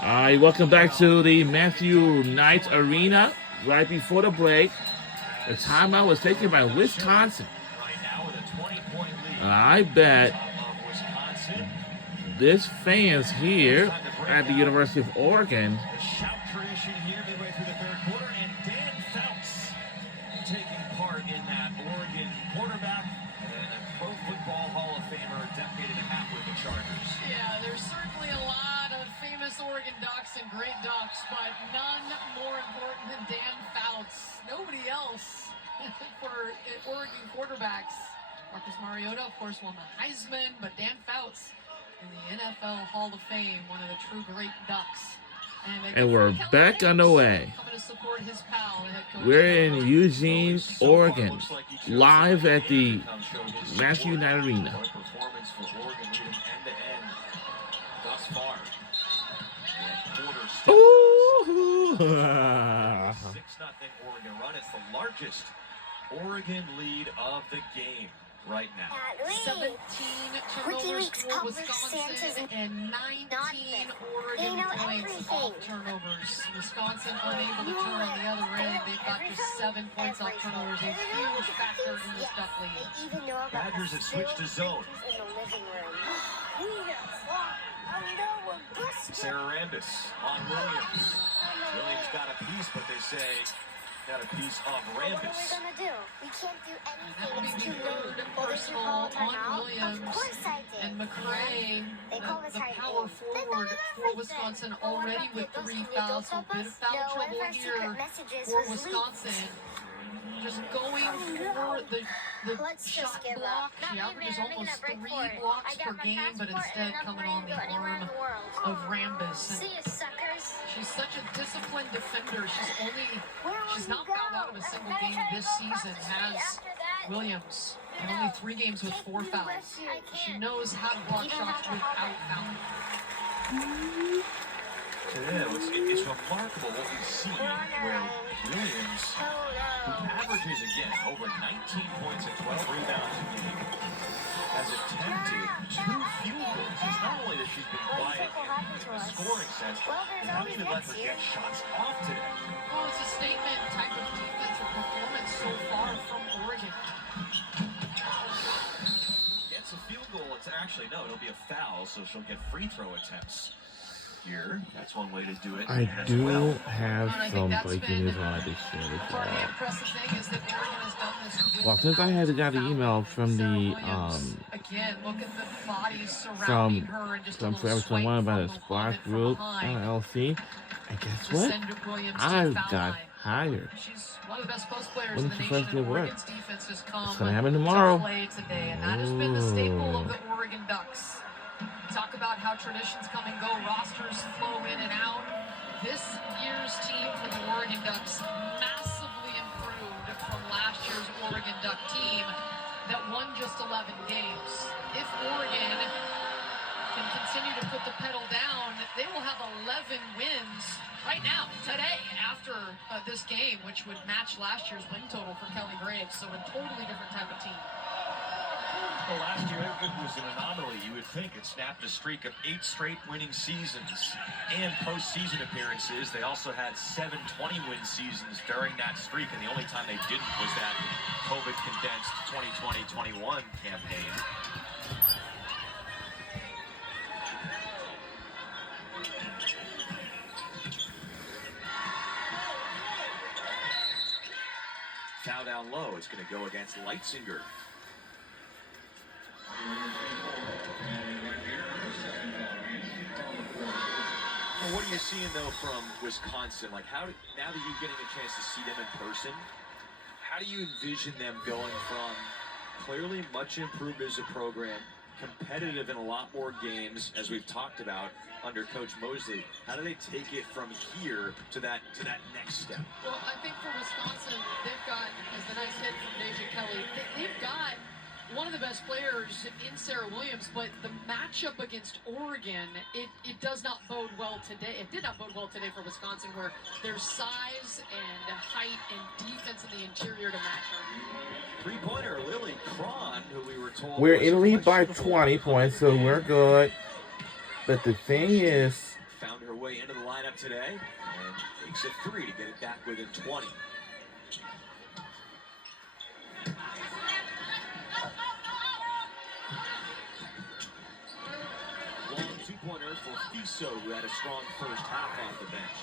All right, welcome back to the Matthew Knight Arena. Right before the break, the timeout was taken by Wisconsin. I bet this fans here at the University of Oregon taking part in that Oregon quarterback and a Pro Football Hall of Famer, decade and a half with the Chargers. Yeah, there's certainly a lot of famous Oregon Ducks and great Ducks, but none more important than Dan Fouts. Nobody else for Oregon quarterbacks. Marcus Mariota, of course, won the Heisman, but Dan Fouts in the NFL Hall of Fame, one of the true great Ducks. And we're back on the way. We're in Eugene, Oregon, live at the Matthew Knight Arena. Performance for Oregon leading end-to-end thus far. Ooh. 6-0 Oregon run. It's the largest Oregon lead of the game right now. 17 turnovers for Wisconsin and 19 Oregon points off turnovers. Wisconsin unable to turn on the other end. They've got just 7 points off turnovers. A huge factor in this Duck lead. Badgers have switched to zone. Sarah Rambis on Williams. Williams got a piece, but they say got a piece of Rambis. What are we gonna do? We can't do That will anything. be It's the too third late. personal on Williams. Of course I did. And McRae, They call this the hiding. power They forward thought of for everything. Wisconsin, But what already about with those 3 adults fouls. So help bit of us? foul No, one trouble of our secret here messages for was Wisconsin. Just going for the Let's just shot give block. up. She averages almost break 3 for it. blocks I per got my game, but passport instead and coming I'm on ready the to go anywhere in arm the world. of Rambis. See you, suckers. She's such a disciplined defender. Where She's will not you fouled go? out of a single I'm gonna game try to this go across season, the street has after that. Williams. And only 3 games with 4 fouls. She knows how to block shots without fouling. Yeah, it's remarkable what we see where Williams, who averages again over 19 points and 12 rebounds a game, has attempted 2 field goals. It's not only that she's been quiet in the scoring sense, they haven't even let her get shots off today. Well, it's a statement type of defensive performance so far from Oregon. Gets a field goal. It's actually, no, it'll be a foul, so she'll get free throw attempts. Here, that's one way to do it. I as do well. have some breaking news on this show as Part of the well. impressive thing is that Oregon has done this with Well, since I had got the email from Sarah the Williams. Again, look at the bodies surrounding from her and just a from little Forever swipe 21 by from the the Squad woman from Group behind LLC, and guess to what? send Williams to I the foul got line. hired. She's one of the best post players When in the did you nation, first get and work? Oregon's defense has come It's gonna happen tomorrow. to play today, and that has been the staple of the Oregon Ducks. Talk about how traditions come and go, rosters flow in and out. This year's team for the Oregon Ducks massively improved from last year's Oregon Duck team that won just 11 games. If Oregon can continue to put the pedal down, they will have 11 wins right now, today, after this game, which would match last year's win total for Kelly Graves. So a totally different type of team. Well, last year it was an anomaly. You would think it snapped a streak of 8 straight winning seasons and postseason appearances. They also had 7 20-win seasons during that streak, and the only time they didn't was that COVID-condensed 2020-21 campaign. Foul down low. It's going to go against Leitzinger. Well, what are you seeing though from Wisconsin? Like, now that you're getting a chance to see them in person, how do you envision them going from clearly much improved as a program, competitive in a lot more games, as we've talked about under Coach Mosley? How do they take it from here to that next step? Well, I think for Wisconsin, they've got, as the nice hit from Deja Kelly, they've got one of the best players in Sarah Williams, but the matchup against Oregon, it does not bode well today. It did not bode well today for Wisconsin, where there's size and height and defense in the interior to match her. Three-pointer, Lily Cron, who we were told We're was in lead by questionable. 20 points, so we're good. But the thing is, Found her way into the lineup today and takes a 3 to get it back within 20. Long two-pointer for Fiso, who had a strong first half off the bench.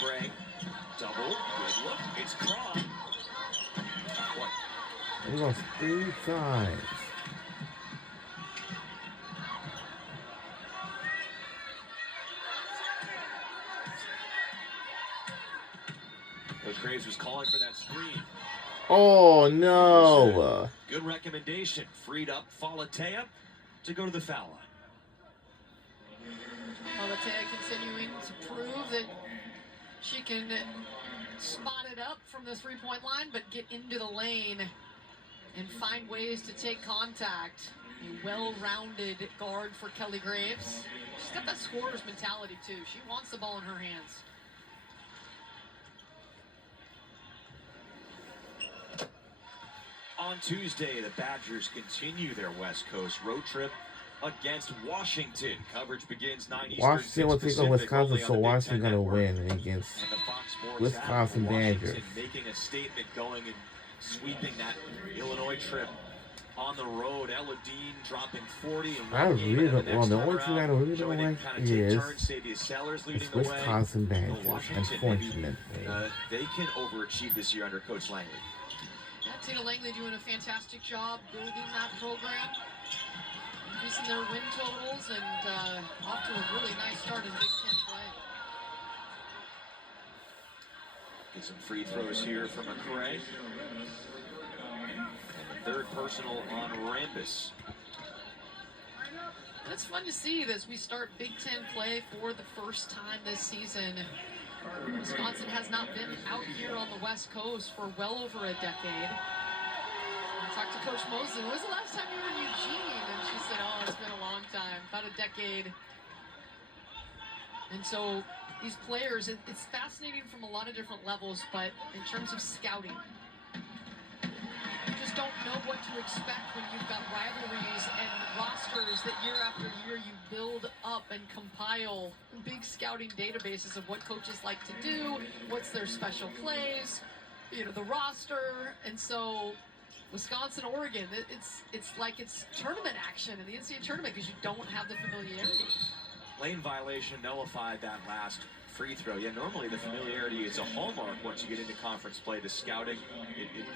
Gray, double, good look. It's Craw. What? He lost 3 times. Coach Graves was calling for that screen. Oh no! Good recommendation. Freed up Falatea to go to the foul line. Malatea continuing to prove that she can spot it up from the three-point line, but get into the lane and find ways to take contact. A well-rounded guard for Kelly Graves. She's got that scorer's mentality too. She wants the ball in her hands. On Tuesday, the Badgers continue their West Coast road trip against Washington. Coverage begins 9 Eastern. Washington will take on Wisconsin, so Washington's gonna win against And the Fox Sports Wisconsin app, Washington Badgers. making a statement, going and sweeping that Illinois trip on the road. Ella Dean dropping 40 in I one game, really and don't. the Well, next the time only thing I around, really don't showing they like kinda take is turns. Xavier Sellers leading it's the way. Wisconsin Badgers, Washington, unfortunately. they can overachieve this year under Coach Langley. Yeah, Tina Langley doing a fantastic job building that program, increasing their win totals, and off to a really nice start in Big Ten play. Get some free throws here from McCray. And the third personal on Rambis. And it's fun to see as we start Big Ten play for the first time this season. Wisconsin has not been out here on the West Coast for well over a decade. I talked to Coach Mosley. When was the last time you were in Eugene? And she said, oh, it's been a long time, about a decade. And so these players, it's fascinating from a lot of different levels, but in terms of scouting, you just don't know what to expect when you've got rivalries and rosters that year after year you build up and compile big scouting databases of what coaches like to do, what's their special plays, you know, the roster. And so Wisconsin, Oregon, it's like it's tournament action in the NCAA tournament because you don't have the familiarity. Lane violation nullified that last free throw. Yeah, normally the familiarity is a hallmark once you get into conference play. The scouting, it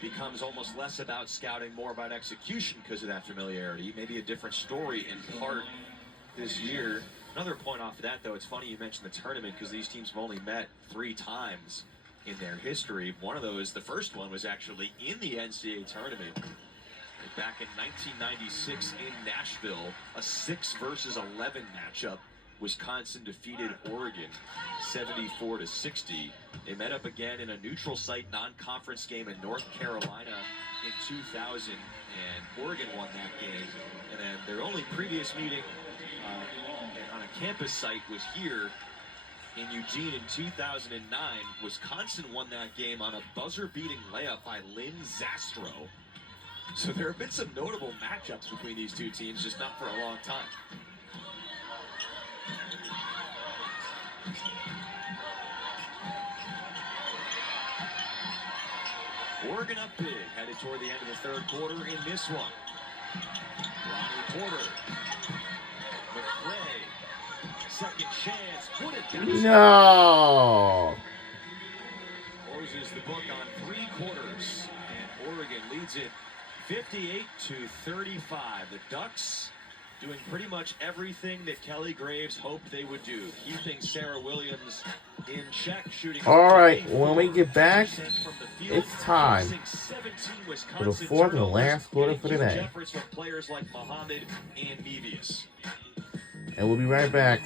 becomes almost less about scouting, more about execution because of that familiarity. Maybe a different story in part this year. Another point off of that, though, it's funny you mentioned the tournament because these teams have only met 3 times in their history. One of those, the first one, was actually in the NCAA tournament back in 1996 in Nashville, a 6 versus 11 matchup. Wisconsin defeated Oregon 74-60. They met up again in a neutral site non-conference game in North Carolina in 2000, and Oregon won that game. And then their only previous meeting on a campus site was here in Eugene in 2009. Wisconsin won that game on a buzzer-beating layup by Lynn Zastro. So there have been some notable matchups between these two teams, just not for a long time. Oregon up big, headed toward the end of the third quarter in this one. Ronnie Porter. McCray. Second chance. Put it down. No! Closes the book on 3 quarters. And Oregon leads it 58-35. The Ducks doing pretty much everything that Kelly Graves hoped they would do. Keeping Sarah Williams in check, shooting. All right, when we get back, it's time for the fourth and last quarter for today. Players like Muhammad and Mevius. And we'll be right back.